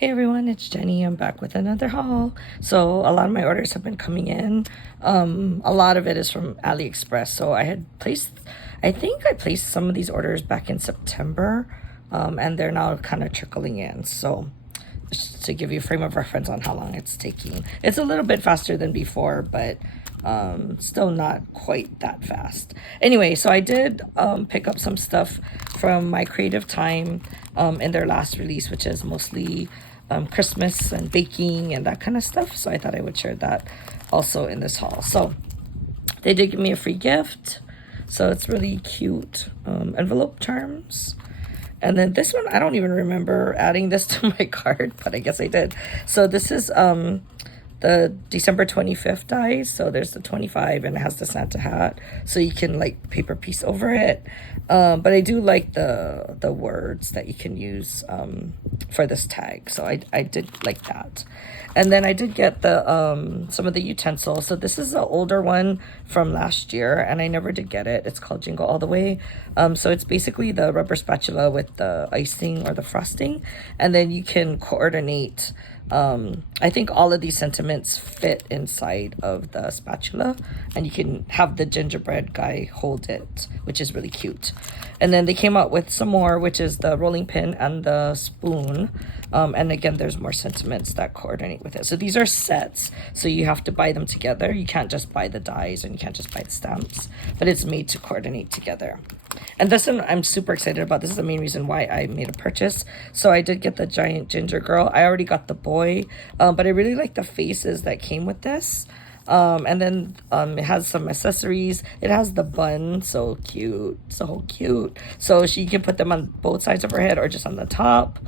Hey everyone, it's Jenny. I'm back with another haul. So a lot of my orders have been coming in. A lot of it is from AliExpress. So I think I placed some of these orders back in September, and they're now kind of trickling in. So just to give you a frame of reference on how long it's taking. It's a little bit faster than before, but still not quite that fast. Anyway, so I did pick up some stuff from my creative time in their last release, which is mostly Christmas and baking and that kind of stuff. So I thought I would share that also in this haul. So they did give me a free gift. So it's really cute envelope charms. And then this one, I don't even remember adding this to my cart, but I guess I did. So this is the December 25th dies. So there's the 25 and it has the Santa hat. So you can like paper piece over it. But I do like the words that you can use for this tag. So I did like that. And then I did get the some of the utensils. So this is an older one from last year and I never did get it. It's called Jingle All the Way. So it's basically the rubber spatula with the icing or the frosting. And then you can coordinate. I think all of these sentiments fit inside of the spatula and you can have the gingerbread guy hold it, which is really cute. And then they came out with some more, which is the rolling pin and the spoon. And again, there's more sentiments that coordinate with it. So these are sets, so you have to buy them together. You can't just buy the dies and you can't just buy the stamps, but it's made to coordinate together. And this one I'm super excited about. This is the main reason why I made a purchase. So I did get the giant ginger girl. I already got the boy, but I really like the faces that came with this. And then it has some accessories. It has the bun, so cute, so cute. So she can put them on both sides of her head or just on the top.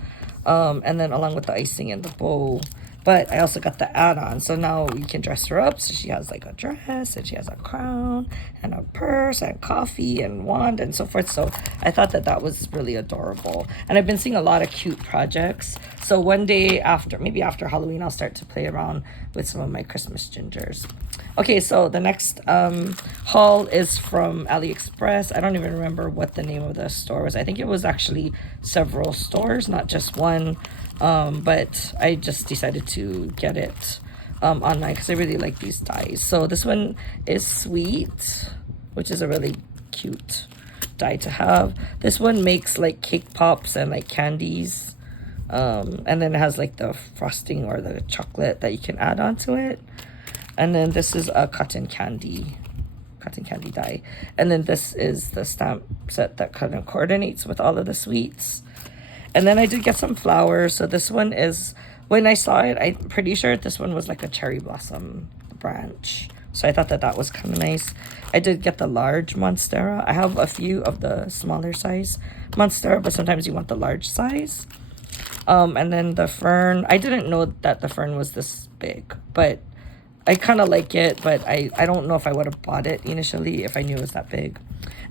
And then along with the icing and the bow. But I also got the add-on, so now you can dress her up. So she has like a dress and she has a crown and a purse and coffee and wand and so forth. So I thought that that was really adorable. And I've been seeing a lot of cute projects. So one day after, maybe after Halloween, I'll start to play around with some of my Christmas gingers. Okay, so the next haul is from AliExpress. I don't even remember what the name of the store was. I think it was actually several stores, not just one. But I just decided to get it online because I really like these dies. So this one is sweet, which is a really cute die to have. This one makes like cake pops and like candies. And then it has like the frosting or the chocolate that you can add onto it. And then this is a cotton candy die. And then this is the stamp set that kind of coordinates with all of the sweets. And then I did get some flowers. So this one is, when I saw it, I'm pretty sure this one was like a cherry blossom branch. So I thought that that was kind of nice. I did get the large monstera. I have a few of the smaller size monstera, but sometimes you want the large size. And then the fern, I didn't know that the fern was this big, but I kind of like it, but I don't know if I would have bought it initially if I knew it was that big.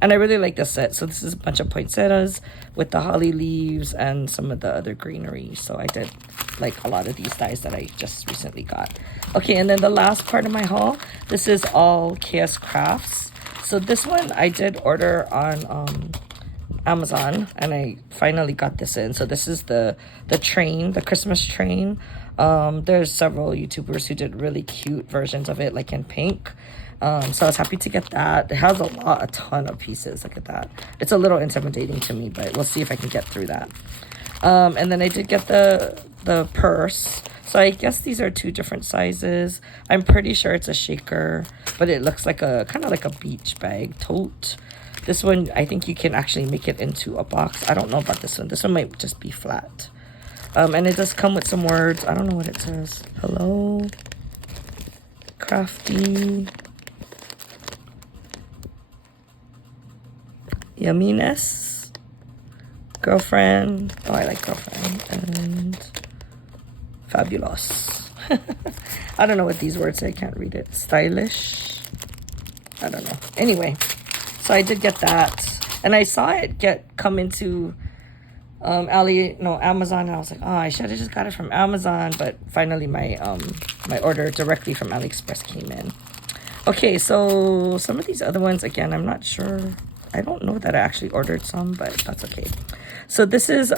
And I really like this set. So this is a bunch of poinsettias with the holly leaves and some of the other greenery. So I did like a lot of these dies that I just recently got. Okay, and then the last part of my haul, this is all KS Crafts. So this one I did order on Amazon and I finally got this in. So this is the train, the Christmas train. There's several YouTubers who did really cute versions of it, like in pink. So I was happy to get that. It has a ton of pieces. Look at that. It's a little intimidating to me, but we'll see if I can get through that. And then I did get the purse. So I guess these are two different sizes. I'm pretty sure it's a shaker, but it looks like a kind of like a beach bag tote. This one, I think you can actually make it into a box. I don't know about this one. This one might just be flat. And it does come with some words. I don't know what it says. Hello. Crafty. Yumminess. Girlfriend. Oh, I like girlfriend. And fabulous. I don't know what these words say. I can't read it. Stylish. I don't know. Anyway, so I did get that. And I saw it come into Amazon, and I was like, oh, I should have just got it from Amazon, but finally my my order directly from AliExpress came in. Okay, so some of these other ones, again, I'm not sure. I don't know that I actually ordered some, but that's okay. So this is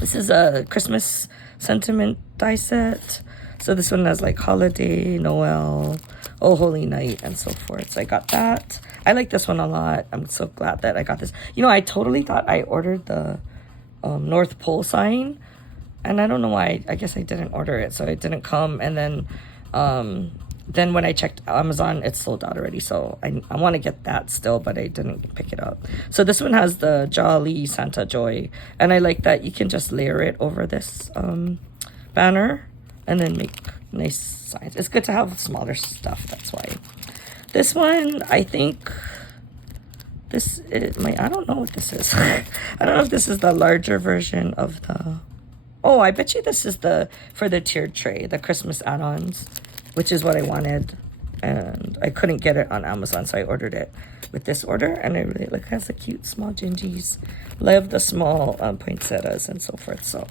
This is a Christmas sentiment die set. So this one has like holiday, Noel, oh holy night, and so forth. So I got that. I like this one a lot. I'm so glad that I got this. You know, I totally thought I ordered the North Pole sign, and I don't know why. I guess I didn't order it, so it didn't come. And then when I checked Amazon, it's sold out already. So I want to get that still, but I didn't pick it up. So this one has the Jolly Santa Joy, and I like that you can just layer it over this banner and then make nice signs. It's good to have smaller stuff, that's why. This one, I think this is I don't know what this is. I don't know if this is the larger version of the, oh, I bet you this is for the tiered tray, the Christmas add-ons, which is what I wanted. And I couldn't get it on Amazon, so I ordered it with this order. And I really like, it has the cute small gingies. Love the small poinsettias and so forth. So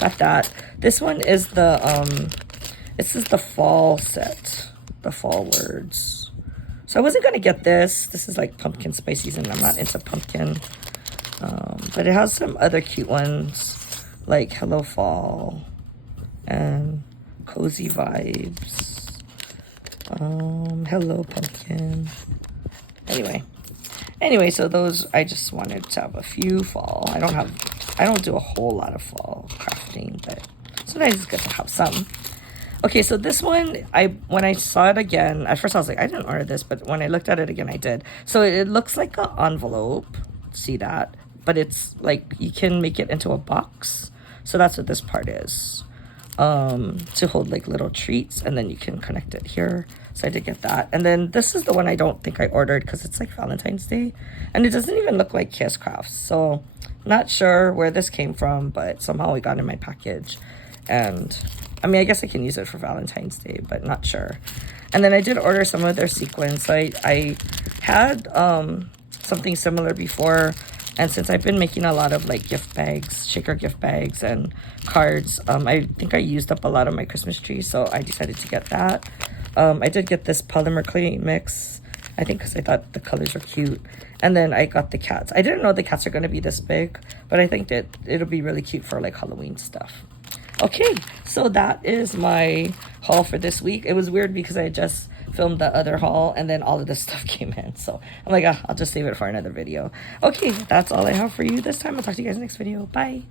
got that. This one is this is the fall set, the fall words. So I wasn't gonna get this. This is like pumpkin spice season. I'm not into pumpkin, but it has some other cute ones like Hello Fall and Cozy Vibes. Hello Pumpkin. Anyway, so those, I just wanted to have a few fall. I don't do a whole lot of fall crafting, but sometimes it's good to have some. Okay, so this one, when I saw it again, at first I was like, I didn't order this, but when I looked at it again, I did. So it looks like an envelope, see that? But it's like, you can make it into a box. So that's what this part is. To hold like little treats, and then you can connect it here. So I did get that. And then this is the one I don't think I ordered because it's like Valentine's Day, and it doesn't even look like Kiss Crafts. So not sure where this came from, but somehow it got in my package. And I mean, I guess I can use it for Valentine's Day, but not sure. And then I did order some of their sequins. So I had something similar before. And since I've been making a lot of like gift bags, shaker gift bags and cards, I think I used up a lot of my Christmas tree, so I decided to get that. I did get this polymer clay mix, I think because I thought the colors were cute. And then I got the cats. I didn't know the cats are going to be this big, but I think that it'll be really cute for like Halloween stuff. Okay, so that is my haul for this week. It was weird because I just filmed the other haul and then all of this stuff came in. So I'm like, I'll just save it for another video. Okay, that's all I have for you this time. I'll talk to you guys next video. Bye.